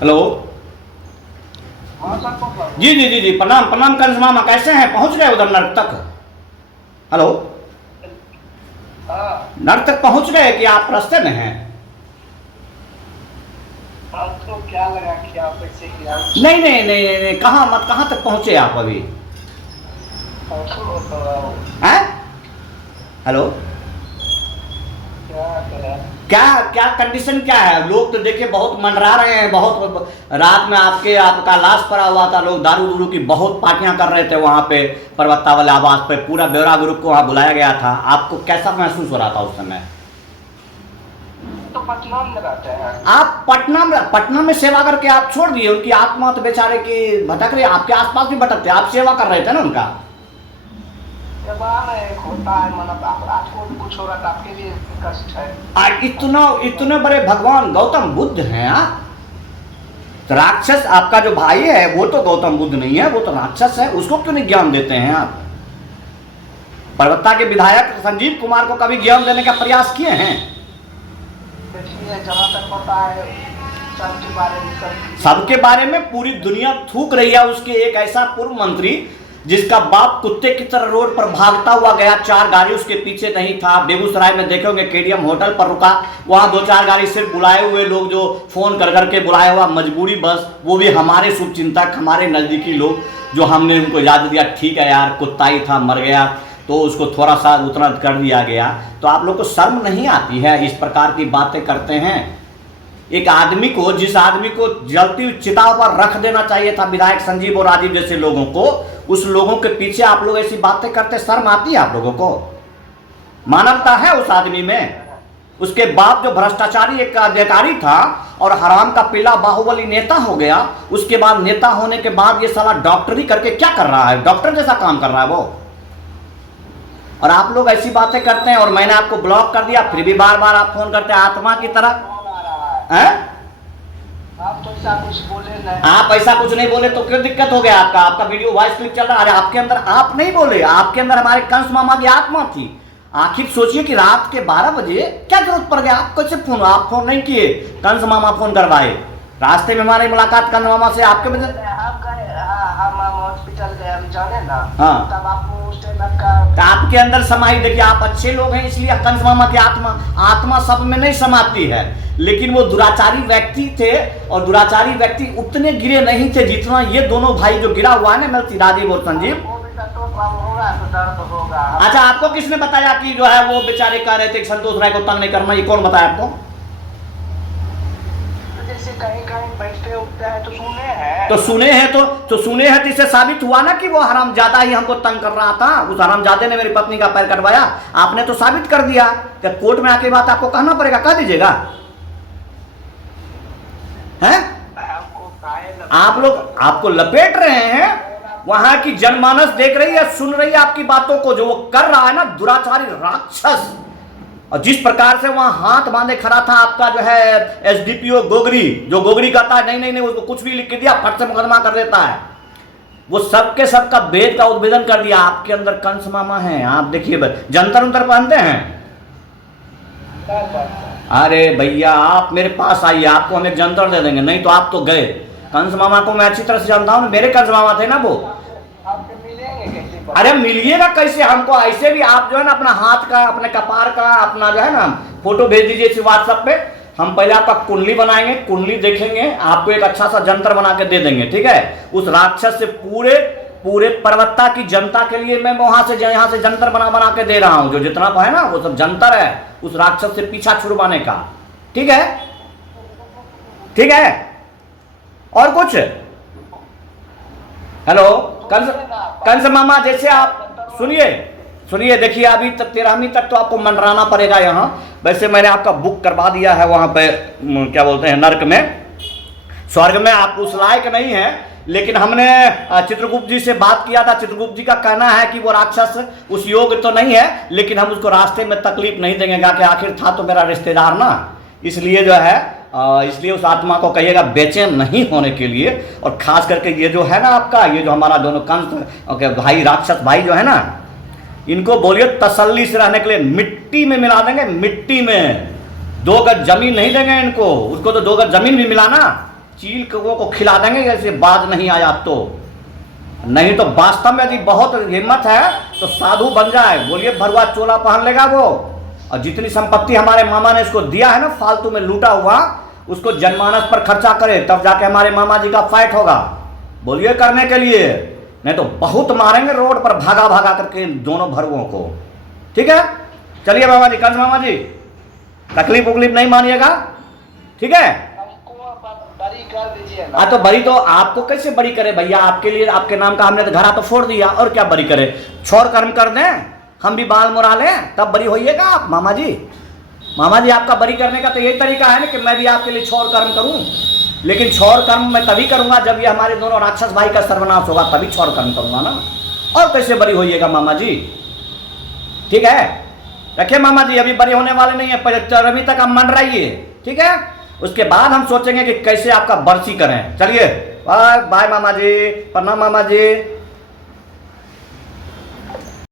Hello. हाँ sir, जी जी जी जी, प्रणाम प्रणाम कंस मामा, कैसे हैं? पहुंच गए उधर नर्क तक? हेलो। हाँ नर्क तक पहुंच गए कि आप रास्ते में हैं? आपको क्या लगा कि आप ऐसे किया? नहीं नहीं नहीं नहीं, नहीं। कहाँ तक पहुंचे आप अभी? हैं? हेलो। क्या करें? क्या क्या कंडीशन क्या है? लोग तो देखिए बहुत मंडरा रहे हैं, बहुत रात में आपका लाश पड़ा हुआ था, लोग दारू दूरू की बहुत पार्टियां कर रहे थे वहां पे परबत्ता वाले आवास पे, पूरा ब्यौरा ग्रुप को वहां बुलाया गया था। आपको कैसा महसूस हो रहा था उस समय? तो पटना में रहते हैं। आप पटना में सेवा करके आप छोड़ दिए, उनकी आत्मा तो बेचारे की भटक रही, आपके आसपास भी भटकते, आप सेवा कर रहे थे ना उनका। एक होता है, मतलब अपराध को भी कुछ हो रहा था, आपके लिए कष्ट है। और इतने बड़े भगवान गौतम बुद्ध हैं आप। तो राक्षस आपका जो भाई है वो तो गौतम बुद्ध नहीं है, वो तो राक्षस है, उसको क्यों नहीं ज्ञान देते हैं आप? परबत्ता के विधायक संजीव कुमार को कभी ज्ञान देने का प्रयास किए हैं? देखिए, जहाँ तक पता है सबके बारे में सबके बारे में पूरी दुनिया थूक रही है। उसके एक ऐसा पूर्व मंत्री जिसका बाप कुत्ते की तरह रोड पर भागता हुआ गया, 4 गाड़ी उसके पीछे नहीं था। बेगूसराय में देखोगे केडीएम होटल पर रुका, वहां 2-4 गाड़ी सिर्फ बुलाए हुए लोग जो फोन कर करके बुलाया हुआ मजबूरी बस, वो भी हमारे शुभचिंतक, हमारे नजदीकी लोग, जो हमने उनको याद दिया ठीक है यार कुत्ता ही था मर गया तो उसको थोड़ा सा उतना कर दिया गया। तो आप लोग को शर्म नहीं आती है? इस प्रकार की बातें करते हैं। एक आदमी को, जिस आदमी को जलती हुई चिता पर रख देना चाहिए था विधायक संजीव और राजीव जैसे लोगों को, उस लोगों के पीछे आप लोग ऐसी बातें करते, शर्म आती है आप लोगों को? मानवता है उस आदमी में? उसके बाप जो भ्रष्टाचारी एक अधिकारी था और हराम का पीला बाहुबली नेता हो गया, उसके बाद नेता होने के बाद ये साला डॉक्टरी करके क्या कर रहा है? डॉक्टर जैसा काम कर रहा है वो। और आप लोग ऐसी बातें करते हैं, और मैंने आपको ब्लॉक कर दिया फिर भी बार बार आप फोन करते हैं आत्मा की तरह। हैं? आप तो ऐसा कुछ बोले नहीं। आप ऐसा कुछ नहीं बोले तो क्यों दिक्कत हो गया? आपका वीडियो वॉइस क्लिप चल रहा है, अरे आपके अंदर आप नहीं बोले, आपके अंदर हमारे कंस मामा की आत्मा थी। आखिर सोचिए कि रात के 12 बजे क्या जरूरत पड़ गया? आप कैसे फोन, आप फोन नहीं किए, कंस मामा फोन करवाए। रास्ते में हमारी मुलाकात कंस मामा से आपके वजह हम हॉस्पिटल गए, हम जाने ना। हाँ। तब आपको उस टाइम आपका तो आपके अंदर समाई, देखिए आप अच्छे लोग हैं इसलिए कंस मामा की आत्मा सब में नहीं समाती है, लेकिन वो दुराचारी व्यक्ति थे, और दुराचारी व्यक्ति उतने गिरे नहीं थे जितना ये दोनों भाई जो गिरा हुआ है ना, मिलती राजीव और संजीव। होगा तो दर्द होगा। अच्छा, आपको किसने बताया कि जो है वो बेचारे कह रहे थे कि संतोष राय को तंग नहीं करना? ये कौन बताया आपको? जैसे कहीं कहीं बैठते उठते हैं तो सुने हैं। तो सुने हैं तो सुने हैं तो इससे साबित हुआ ना कि वो हरामजादा ही हमको तंग कर रहा था। उस हरामजादे ने मेरी पत्नी का पैर कटवाया, आपने तो साबित कर दिया। क्या कोर्ट में आके बात आपको कहना पड़ेगा? कह दीजिएगा। हैं? आप लोग आपको लपेट रहे हैं, वहां की जनमानस देख रही है, सुन रही है आपकी बातों को, जो वो कर रहा है ना, दुराचारी राक्षस। और जिस प्रकार से वहां हाथ बांधे खड़ा था आपका जो है एसडीपीओ गोगरी, जो गोगरी कहता है नहीं नहीं नहीं, उसको कुछ भी लिख के दिया फट से मुकदमा कर देता है, वो सबके सबका वेद का उद्भेदन कर दिया। आपके अंदर कंस मामा है, आप देखिए जंतर उंतर पहनते हैं। अरे भैया आप मेरे पास आइए, आपको हम एक जंतर दे देंगे, नहीं तो आप तो गए। कंस मामा को मैं अच्छी तरह से जानता हूँ, मेरे कंस मामा थे ना वो। अरे मिलिएगा कैसे हमको? ऐसे भी आप जो है ना अपना हाथ का, अपने कपार का, अपना जो है ना फोटो भेज दीजिए इसी व्हाट्सएप पे। हम पहले आपका कुंडली बनाएंगे, कुंडली देखेंगे, आपको एक अच्छा सा जंतर बना के दे देंगे, ठीक है? उस राक्षस से पूरे परबत्ता की जनता के लिए मैं वहां से यहाँ से जंतर बना के दे रहा हूं। जो जितना है ना वो सब जंतर है उस राक्षस से पीछा छुड़वाने का, ठीक है? ठीक है। और कुछ? हेलो कंस मामा, जैसे आप सुनिए देखिए, अभी तक 13वीं तक तो आपको मंडराना पड़ेगा यहाँ। वैसे मैंने आपका बुक करवा दिया है वहां पे, क्या बोलते हैं, नर्क में। स्वर्ग में आप उस लायक नहीं है, लेकिन हमने चित्रगुप्त जी से बात किया था। चित्रगुप्त जी का कहना है कि वो राक्षस उस योग तो नहीं है, लेकिन हम उसको रास्ते में तकलीफ नहीं देंगे, कि आखिर था तो मेरा रिश्तेदार ना, इसलिए जो है इसलिए उस आत्मा को कहिएगा बेचैन नहीं होने के लिए। और खास करके ये जो है ना आपका, ये जो हमारा दोनों कंस भाई, राक्षस भाई जो है ना, इनको बोलिए तसल्ली से रहने के लिए मिट्टी में मिला देंगे, मिट्टी में 2 गज जमीन नहीं देंगे इनको। उसको तो 2 गज जमीन भी मिला ना चील को खिला देंगे जैसे बाज नहीं आया तो। नहीं तो वास्तव में यदि बहुत हिम्मत है तो साधु बन जाए। बोलिए भरुआ चोला पहन लेगा वो, और जितनी संपत्ति हमारे मामा ने इसको दिया है ना फालतू में लूटा हुआ, उसको जनमानस पर खर्चा करे, तब जाके हमारे मामा जी का फाइट होगा। बोलिए करने के लिए, नहीं तो बहुत मारेंगे रोड पर भागा भागा करके दोनों भरुओं को। ठीक है, चलिए मामा जी, कंस मामा जी, तकलीफ उकलीफ नहीं मानिएगा, ठीक है। हमको बरी कर दीजिए ना। हाँ तो बरी तो आपको कैसे बरी करे भैया, आपके लिए आपके नाम का हमने तो घड़ा तो फोड़ दिया, और क्या बरी करे। छोर कर्म कर दें, हम भी बाल मुरा लें, तब बरी होइएगा आप मामा जी। मामा जी आपका बरी करने का तो यही तरीका है ना कि मैं भी आपके लिए छोर कर्म करूं, लेकिन छोर कर्म मैं तभी करूंगा जब ये हमारे दोनों राक्षस भाई का सर्वनाश होगा, तभी छोर कर्म करूंगा ना। और कैसे बरी होइएगा मामा जी, ठीक है। रखिए मामा जी, अभी बरी होने वाले नहीं है, 15वीं तक आप मन रहिए, ठीक है। उसके बाद हम सोचेंगे कि कैसे आपका बरसी करें। चलिए बाय बाय मामा जी, प्रणाम मामा जी।